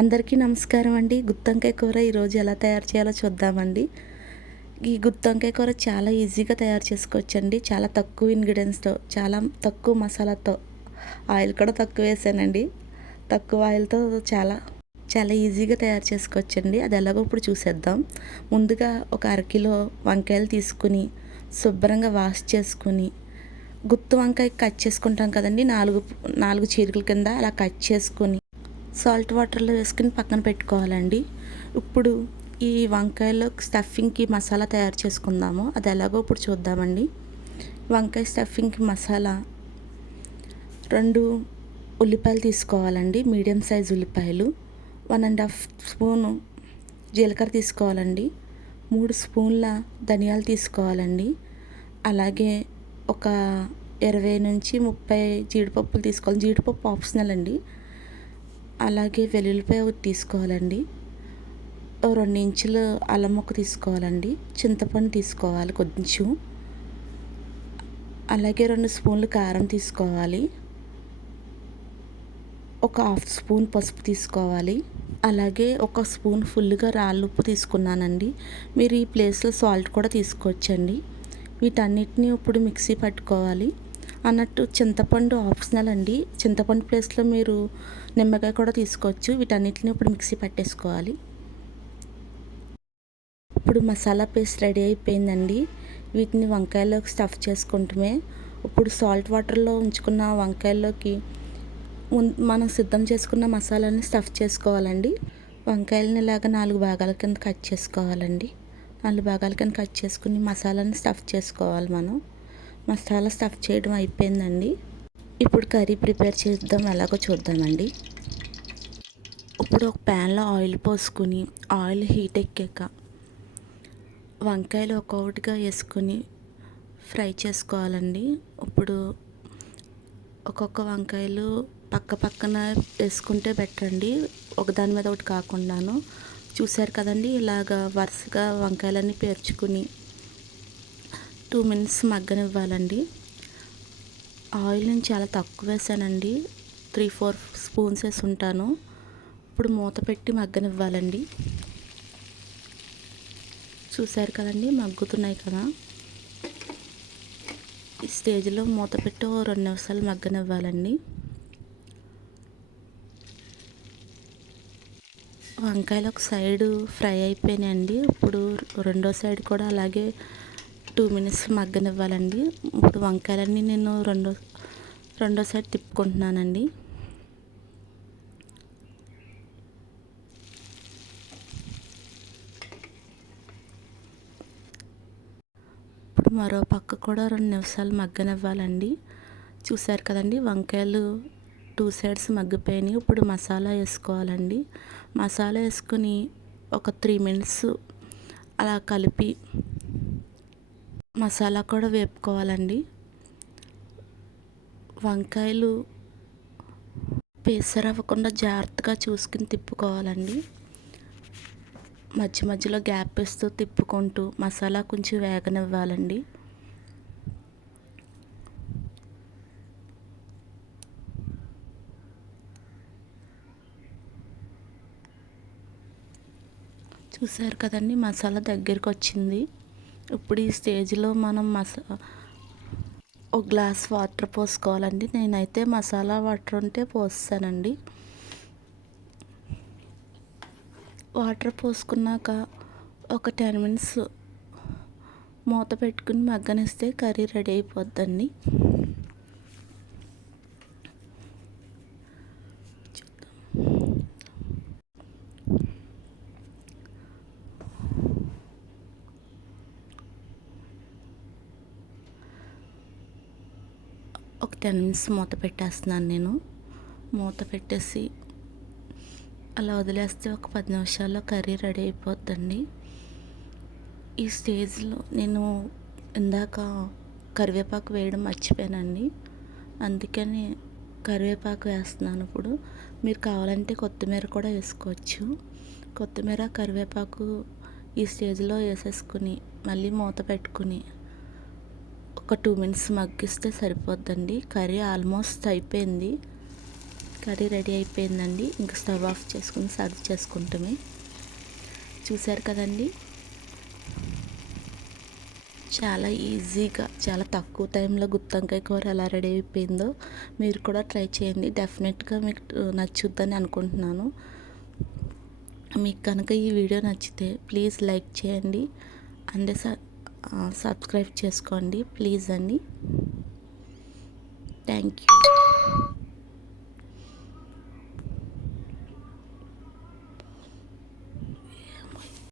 అందరికీ నమస్కారం అండి. గుత్తొంకాయ కూర ఈరోజు ఎలా తయారు చేయాలో చూద్దామండి. ఈ గుత్తొంకాయ కూర చాలా ఈజీగా తయారు చేసుకోవచ్చండి. చాలా తక్కువ ఇంగ్రీడియంట్స్తో చాలా తక్కువ మసాలాతో. ఆయిల్ కూడా తక్కువ వేసానండి. తక్కువ ఆయిల్తో చాలా చాలా ఈజీగా తయారు చేసుకోవచ్చండి. అది ఎలాగో ఇప్పుడు చూసేద్దాం. ముందుగా ఒక అరకిలో వంకాయలు తీసుకుని శుభ్రంగా వాష్ చేసుకుని గుత్తి వంకాయ కట్ చేసుకుంటాం కదండి. నాలుగు నాలుగు చీరికల కింద అలా కట్ చేసుకొని సాల్ట్ వాటర్లో వేసుకుని పక్కన పెట్టుకోవాలండి. ఇప్పుడు ఈ వంకాయలో స్టఫింగ్కి మసాలా తయారు చేసుకుందాము. అది ఎలాగో ఇప్పుడు చూద్దామండి. వంకాయ స్టఫింగ్కి మసాలా రెండు ఉల్లిపాయలు తీసుకోవాలండి. మీడియం సైజ్ ఉల్లిపాయలు. వన్ అండ్ హాఫ్ స్పూను జీలకర్ర తీసుకోవాలండి. మూడు స్పూన్ల ధనియాలు తీసుకోవాలండి. అలాగే ఒక ఇరవై నుంచి ముప్పై జీడిపప్పులు తీసుకోవాలి. జీడిపప్పు ఆప్షనల్ అండి. అలాగే వెల్లుల్లిపాయ ఒకటి తీసుకోవాలండి. రెండు ఇంచులు అల్లం ముక్క తీసుకోవాలండి. చింతపండు తీసుకోవాలి కొంచెం. అలాగే రెండు స్పూన్లు కారం తీసుకోవాలి. ఒక హాఫ్ స్పూన్ పసుపు తీసుకోవాలి. అలాగే ఒక స్పూన్ ఫుల్గా రాళ్ళు ఉప్పు తీసుకున్నానండి. మీరు ఈ ప్లేస్లో సాల్ట్ కూడా తీసుకోవచ్చండి. వీటన్నిటిని ఇప్పుడు మిక్సీ పట్టుకోవాలి. అన్నట్టు చింతపండు ఆప్షనల్ అండి. చింతపండు ప్లేస్లో మీరు నిమ్మకాయ కూడా తీసుకోవచ్చు. వీటన్నిటిని ఇప్పుడు మిక్సీ పట్టేసుకోవాలి. ఇప్పుడు మసాలా పేస్ట్ రెడీ అయిపోయిందండి. వీటిని వంకాయలోకి స్టఫ్ చేసుకుంటమే. ఇప్పుడు సాల్ట్ వాటర్లో ఉంచుకున్న వంకాయల్లోకి మనం సిద్ధం చేసుకున్న మసాలాని స్టఫ్ చేసుకోవాలండి. వంకాయలని ఇలాగ నాలుగు భాగాల కింద కట్ చేసుకోవాలండి. నాలుగు భాగాల కింద కట్ చేసుకుని మసాలాని స్టఫ్ చేసుకోవాలి మనం. మసాలా స్టఫ్ చేయడం అయిపోయిందండి. ఇప్పుడు కర్రీ ప్రిపేర్ చేద్దాం ఎలాగో చూద్దామండి. ఇప్పుడు ఒక ప్యాన్లో ఆయిల్ పోసుకుని ఆయిల్ హీట్ ఎక్కాక వంకాయలు ఒక్కొక్కటిగా వేసుకుని ఫ్రై చేసుకోవాలండి. ఇప్పుడు ఒక్కొక్క వంకాయలు పక్క పక్కన వేసుకుంటే బెటర్ అండి. ఒకదాని మీద ఒకటి కాకుండాను. చూశారు కదండి ఇలాగ వరుసగా వంకాయలన్నీ పేర్చుకుని టూ మినిట్స్ మగ్గనివ్వాలండి. ఆయిల్ నేను చాలా తక్కువ వేసానండి. త్రీ ఫోర్ స్పూన్స్ వేసి ఉంటాను ఇప్పుడు మూత పెట్టి మగ్గనివ్వాలండి. చూసారు కదండి మగ్గుతున్నాయి కదా. ఈ స్టేజ్లో మూత పెట్టి రెండు నిమిషాలు మగ్గనివ్వాలండి. వంకాయలు ఒక సైడు ఫ్రై అయిపోయినాయండి. ఇప్పుడు రెండో సైడ్ కూడా అలాగే టూ మినిట్స్ మగ్గనివ్వాలండి. ఇప్పుడు వంకాయలన్నీ నేను రెండో రెండో సైడ్ తిప్పుకుంటున్నానండి. ఇప్పుడు మరో పక్క కూడా రెండు నిమిషాలు మగ్గనివ్వాలండి. చూసారు కదండి వంకాయలు టూ సైడ్స్ మగ్గిపోయినాయి. ఇప్పుడు మసాలా వేసుకోవాలండి. మసాలా వేసుకుని ఒక త్రీ మినిట్స్ అలా కలిపి మసాలా కూడా వేపుకోవాలండి. వంకాయలు పేసర్ అవ్వకుండా జాగ్రత్తగా చూసుకుని తిప్పుకోవాలండి. మధ్య మధ్యలో గ్యాప్ వేస్తూ తిప్పుకుంటూ మసాలా కొంచెం వేగనివ్వాలండి. చూసారు కదండి మసాలా దగ్గరికి వచ్చింది ఇప్పుడు ఈ స్టేజ్లో మనం మసా ఒక గ్లాస్ వాటర్ పోసుకోవాలండి. నేనైతే మసాలా వాటర్ ఉంటే పోస్తానండి. వాటర్ పోసుకున్నాక ఒక టెన్ మినిట్స్ మూత పెట్టుకుని మగ్గనిస్తే కర్రీ రెడీ అయిపోద్దండి. ఒక టెన్ మినిట్స్ మూత పెట్టేస్తున్నాను నేను. మూత పెట్టేసి అలా వదిలేస్తే ఒక పది నిమిషాల్లో కర్రీ రెడీ అయిపోద్దండి. ఈ స్టేజ్లో నేను ఇందాక కరివేపాకు వేయడం మర్చిపోయానండి. అందుకని కరివేపాకు వేస్తున్నాను ఇప్పుడు. మీరు కావాలంటే కొత్తిమీర కూడా వేసుకోవచ్చు. కొత్తిమీర కరివేపాకు ఈ స్టేజ్లో వేసేసుకుని మళ్ళీ మూత పెట్టుకుని ఒక టూ మినిట్స్ మగ్గిస్తే సరిపోద్దండి. కర్రీ ఆల్మోస్ట్ అయిపోయింది. కర్రీ రెడీ అయిపోయిందండి. ఇంకా స్టవ్ ఆఫ్ చేసుకుని సర్వ్ చేసుకుంటామే. చూశారు కదండి? చాలా ఈజీగా చాలా తక్కువ టైంలో గుత్తంకాయ కూర ఎలా రెడీ అయిపోయిందో మీరు కూడా ట్రై చేయండి. డెఫినెట్గా మీకు uh, నచ్చుద్దని అనుకుంటున్నాను. మీకు కనుక ఈ వీడియో నచ్చితే ప్లీజ్ లైక్ చేయండి. అండ్ సబ్స్క్రైబ్ చేసుకోండి ప్లీజ్ అండి. Thank you